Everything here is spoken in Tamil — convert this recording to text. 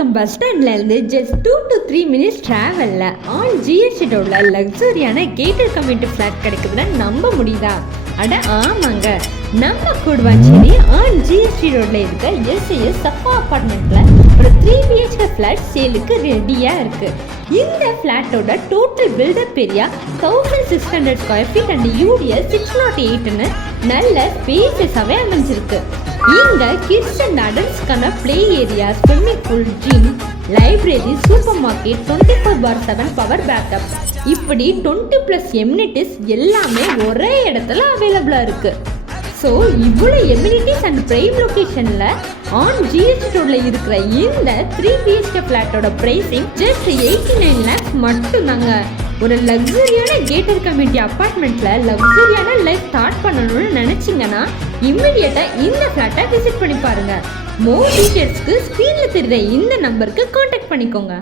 சேப்பாக்கம் பஸ் ஸ்டாண்ட்ல இருந்து ஜஸ்ட் 2 to 3 மினிட்ஸ் டிராவல்ல ஆன் ஜிஎஸ்டி ரோட்ல லக்ஸரியான கேட்டட் கம்யூனிட்டி ஃபிளாட் கிடைக்குதுன்னா நம்ப முடியுதா? அட ஆமாங்க, நம்ம கூடுவாஞ்சேரி ஆன் ஜிஎஸ்டி ரோட்ல இருக்க எஸ்ஏஎஸ் சஃபா அபார்ட்மெண்ட்ல ஒரு 3 BHK ஃபிளாட் சேலுக்கு ரெடியா இருக்கு. இந்த ஃபிளாட்டோட total built up area 1600 square feet and UDS 608ன்னு நல்ல ஸ்பேசஸாவே அமைஞ்சிருக்கு. இங்க கிட்ஸ் அண்ட் அடல்ட்ஸ்க்கான play area, swimming pool, gym, library, supermarket, 24/7 power backup, இப்படி 20+ எம்யூனிட்டிஸ் எல்லாமே ஒரே இடத்துல அவைலபிளா இருக்கு. ஸோ இவ்வளோ எம்யூனிட்டிஸ் அண்ட் பிரைம் லொக்கேஷன்ல ஆன் ஜிஎஸ்டி ரோட்ல இருக்கிற இந்த 3 BHK ஃபிளாட்டோட பிரைசிங் ஜஸ்ட் 89 lakhs மட்டும்தாங்க. ஒரு லக்ஸரியான கேட்டட் கம்யூனிட்டி அப்பார்ட்மெண்ட்ல லக்ஸரியான லைஃப் ஸ்டார்ட் பண்ணணும்னு நினைச்சீங்கன்னா இம்மிடியட்டா இந்த ஃபிளாட்டை விசிட் பண்ணி பாருங்க. மோர் டீடைல்ஸ்க்கு ஸ்க்ரீன்ல தெரியுற இந்த நம்பருக்கு கான்டாக்ட் பண்ணிக்கோங்க.